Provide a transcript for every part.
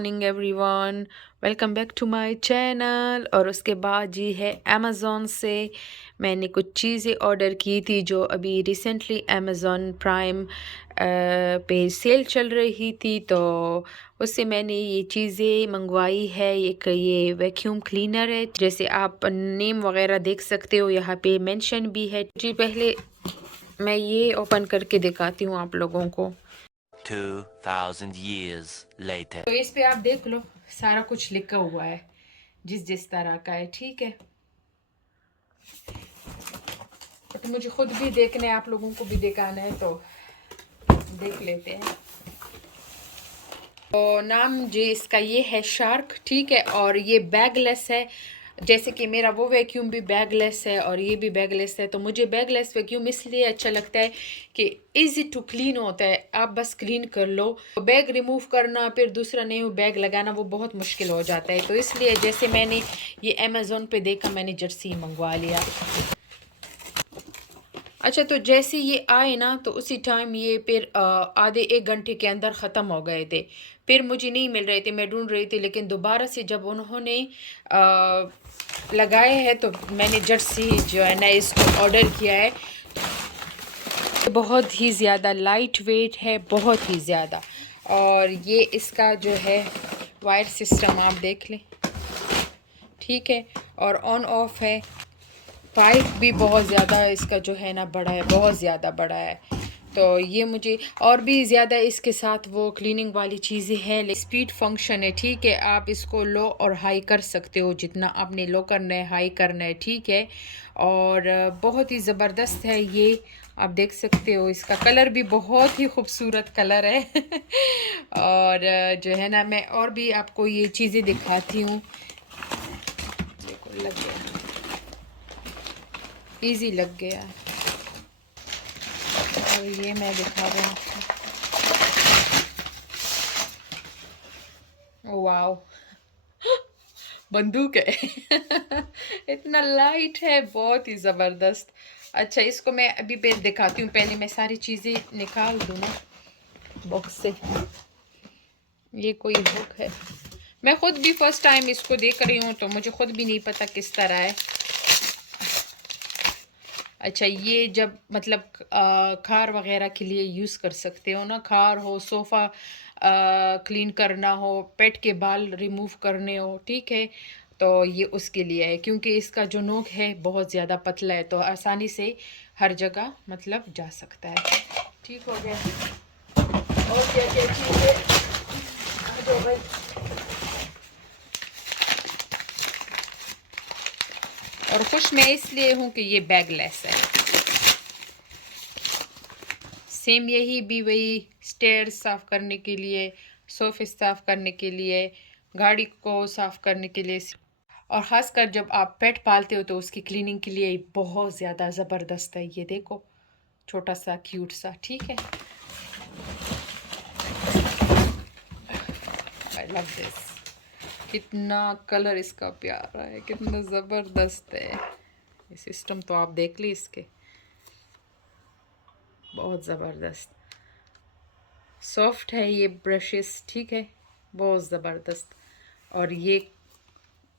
Morning everyone, welcome back to my channel. और उसके बाद जी है अमेज़ॉन से मैंने कुछ चीज़ें ऑर्डर की थी जो अभी रिसेंटली अमेज़ॉन प्राइम पे सेल चल रही थी, तो उससे मैंने ये चीज़ें मंगवाई है। एक ये वैक्यूम क्लीनर है, जैसे आप नेम वगैरह देख सकते हो, यहाँ पे मेंशन भी है जी। पहले मैं ये ओपन करके दिखाती हूँ आप लोगों को। 2000 years later. तो इस पे आप देख लो, सारा कुछ लिखा हुआ है जिस जिस तरह का है, ठीक है। बट मुझे खुद भी देखना है, आप लोगों को भी दिखाना है, तो देख लेते हैं। तो नाम जी इसका ये है शार्क, ठीक है। और ये बैगलेस है, जैसे कि मेरा वो वैक्यूम भी बैगलेस है और ये भी बैगलेस है। तो मुझे बैगलेस वैक्यूम इसलिए अच्छा लगता है कि इजी टू क्लीन होता है, आप बस क्लीन कर लो। बैग रिमूव करना फिर दूसरा न्यू बैग लगाना वो बहुत मुश्किल हो जाता है। तो इसलिए जैसे मैंने ये अमेज़ॉन पे देखा, मैंने जर्सी मंगवा लिया। अच्छा, तो जैसे ये आए ना, तो उसी टाइम ये फिर आधे एक घंटे के अंदर ख़त्म हो गए थे। फिर मुझे नहीं मिल रहे थे, मैं ढूंढ रही थी, लेकिन दोबारा से जब उन्होंने लगाए हैं तो मैंने जर्सी जो है ना इसको ऑर्डर किया है। बहुत ही ज़्यादा लाइट वेट है, बहुत ही ज़्यादा। और ये इसका जो है वायर सिस्टम आप देख लें, ठीक है। और ऑन ऑफ है। पाइप भी बहुत ज़्यादा इसका जो है ना बड़ा है, बहुत ज़्यादा बड़ा है। तो ये मुझे और भी ज़्यादा इसके साथ वो क्लीनिंग वाली चीज़ें हैं। स्पीड फंक्शन है, ठीक है। आप इसको लो और हाई कर सकते हो, जितना आपने लो करना है हाई करना है, ठीक है। और बहुत ही ज़बरदस्त है ये, आप देख सकते हो। इसका कलर भी बहुत ही खूबसूरत कलर है और जो है ना, मैं और भी आपको ये चीज़ें दिखाती हूँ। देखो, लग गया, इजी लग गया। और ये मैं दिखा रहा हूँ आपको। वाओ, बंदूक है इतना लाइट है, बहुत ही ज़बरदस्त। अच्छा, इसको मैं अभी पे दिखाती हूँ, पहले मैं सारी चीज़ें निकाल दूँ ना बॉक्स से। ये कोई बुक है, मैं खुद भी फर्स्ट टाइम इसको देख रही हूँ, तो मुझे खुद भी नहीं पता किस तरह है। अच्छा, ये जब मतलब खार वगैरह के लिए यूज़ कर सकते हो ना, खार हो, सोफ़ा क्लीन करना हो, पेट के बाल रिमूव करने हो, ठीक है। तो ये उसके लिए है, क्योंकि इसका जो नोक है बहुत ज़्यादा पतला है, तो आसानी से हर जगह मतलब जा सकता है। ठीक हो गया। और क्या क्या चीज़ें, आ जाओ भाई। और खुश मैं इसलिए हूँ कि ये बैगलेस है। सेम यही भी वही स्टेयर्स साफ़ करने के लिए, सोफे साफ़ करने के लिए, गाड़ी को साफ़ करने के लिए, और ख़ासकर जब आप पेट पालते हो तो उसकी क्लीनिंग के लिए बहुत ज़्यादा ज़बरदस्त है। ये देखो, छोटा सा क्यूट सा, ठीक है। I love this. कितना कलर इसका प्यारा है, कितना ज़बरदस्त है। ये सिस्टम तो आप देख ली इसके, बहुत ज़बरदस्त सॉफ्ट है ये ब्रशेस, ठीक है, बहुत ज़बरदस्त। और ये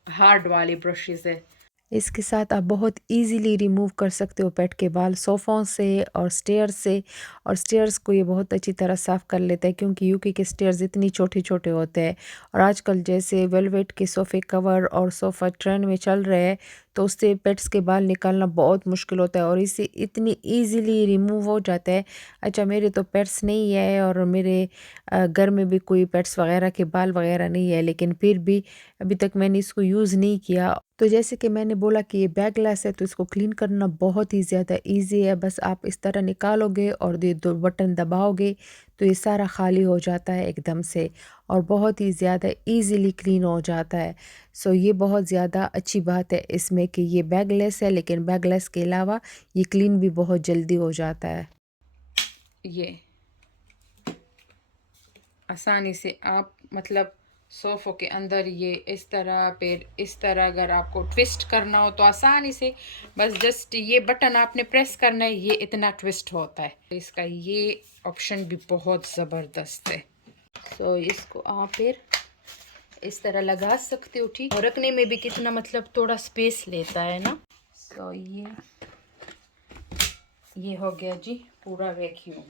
हार्ड वाले ब्रशेस है। इसके साथ आप बहुत इजीली रिमूव कर सकते हो पेट के बाल सोफ़ों से और स्टेयर्स से। और स्टेयर्स को ये बहुत अच्छी तरह साफ़ कर लेता है, क्योंकि यूके के स्टेयर्स इतनी छोटे छोटे होते हैं। और आजकल जैसे वेलवेट के सोफ़े कवर और सोफ़ा ट्रेंड में चल रहे हैं, तो उससे पेट्स के बाल निकालना बहुत मुश्किल होता है और इससे इतनी इजीली रिमूव हो जाता है। अच्छा, मेरे तो पेट्स नहीं है और मेरे घर में भी कोई पेट्स वगैरह के बाल वगैरह नहीं है, लेकिन फिर भी अभी तक मैंने इसको यूज़ नहीं किया। तो जैसे कि मैंने बोला कि ये बैगलेस है, तो इसको क्लीन करना बहुत ही ज़्यादा इजी है। बस आप इस तरह निकालोगे और ये दो बटन दबाओगे तो ये सारा खाली हो जाता है एकदम से, और बहुत ही ज़्यादा इजीली क्लीन हो जाता है। सो ये बहुत ज़्यादा अच्छी बात है इसमें कि ये बैगलेस है, लेकिन बैगलेस के अलावा ये क्लीन भी बहुत जल्दी हो जाता है। ये आसानी से आप मतलब सोफ़ों के अंदर ये इस तरह, फिर इस तरह अगर आपको ट्विस्ट करना हो तो आसानी से बस जस्ट ये बटन आपने प्रेस करना है, ये इतना ट्विस्ट होता है। इसका ये ऑप्शन भी बहुत ज़बरदस्त है। सो इसको आप फिर इस तरह लगा सकते हो, ठीक। और रखने में भी कितना मतलब थोड़ा स्पेस लेता है ना। सो ये हो गया जी पूरा वैक्यूम।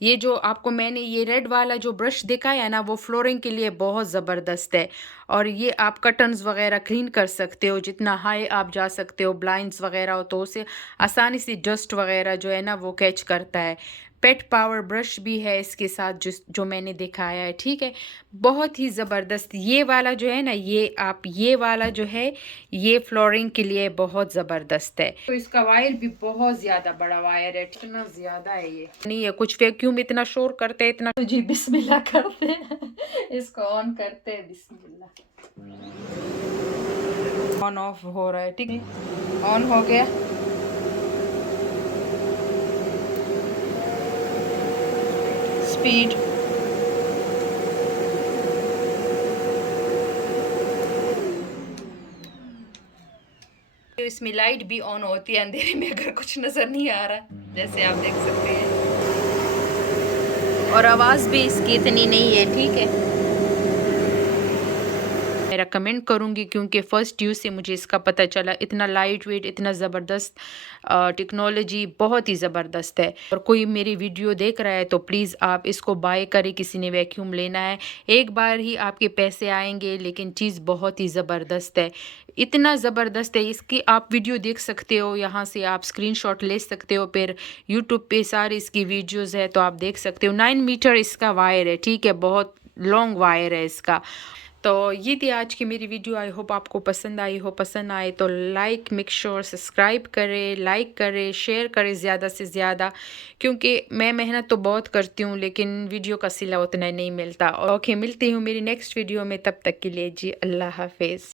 ये जो आपको मैंने ये रेड वाला जो ब्रश दिखाया ना, वो फ्लोरिंग के लिए बहुत ज़बरदस्त है। और ये आप कर्टन्स वगैरह क्लीन कर सकते हो, जितना हाई आप जा सकते हो, ब्लाइंड्स वगैरह हो तो उसे आसानी से डस्ट वगैरह जो है ना वो कैच करता है। पेट पावर ब्रश भी है इसके साथ जो मैंने दिखाया है, ठीक है। बहुत ही ज़बरदस्त ये वाला जो है ना, ये वाला जो है ये फ्लोरिंग के लिए बहुत ज़बरदस्त है। तो इसका वायर भी बहुत ज़्यादा बड़ा वायर है, इतना ज़्यादा है ये नहीं है कुछ। वैक्यूम इतना शोर करते हैं इतना, जी बिस्मिल्लाह करते हैं इसको ऑन करते हैं, बिस्मिल्लाह। ऑन ऑफ हो रहा है, ठीक है। ऑन हो गया। स्पीड इसमें लाइट भी ऑन होती है अंधेरे में अगर कुछ नजर नहीं आ रहा, जैसे आप देख सकते हैं। और आवाज़ भी इसकी इतनी नहीं है, ठीक है। मैं रेकमेंड करूँगी क्योंकि फ़र्स्ट यूज़ से मुझे इसका पता चला, इतना लाइट वेट, इतना ज़बरदस्त टेक्नोलॉजी बहुत ही ज़बरदस्त है। और कोई मेरी वीडियो देख रहा है तो प्लीज़ आप इसको बाय करें, किसी ने वैक्यूम लेना है। एक बार ही आपके पैसे आएंगे, लेकिन चीज़ बहुत ही ज़बरदस्त है, इतना ज़बरदस्त है। इसकी आप वीडियो देख सकते हो, यहाँ से आप स्क्रीनशॉट ले सकते हो, फिर यूट्यूब पे सारी इसकी वीडियोज़ है तो आप देख सकते हो। 9 मीटर इसका वायर है, ठीक है, बहुत लॉन्ग वायर है इसका। तो ये थी आज की मेरी वीडियो। आई होप आपको पसंद आई हो। पसंद आए तो लाइक, मेक श्योर सब्सक्राइब करें, लाइक करें, शेयर करें ज़्यादा से ज़्यादा, क्योंकि मैं मेहनत तो बहुत करती हूँ लेकिन वीडियो का सिला उतना नहीं मिलता। ओके, मिलती हूँ मेरी नेक्स्ट वीडियो में, तब तक के लिए जी अल्लाह हाफिज़।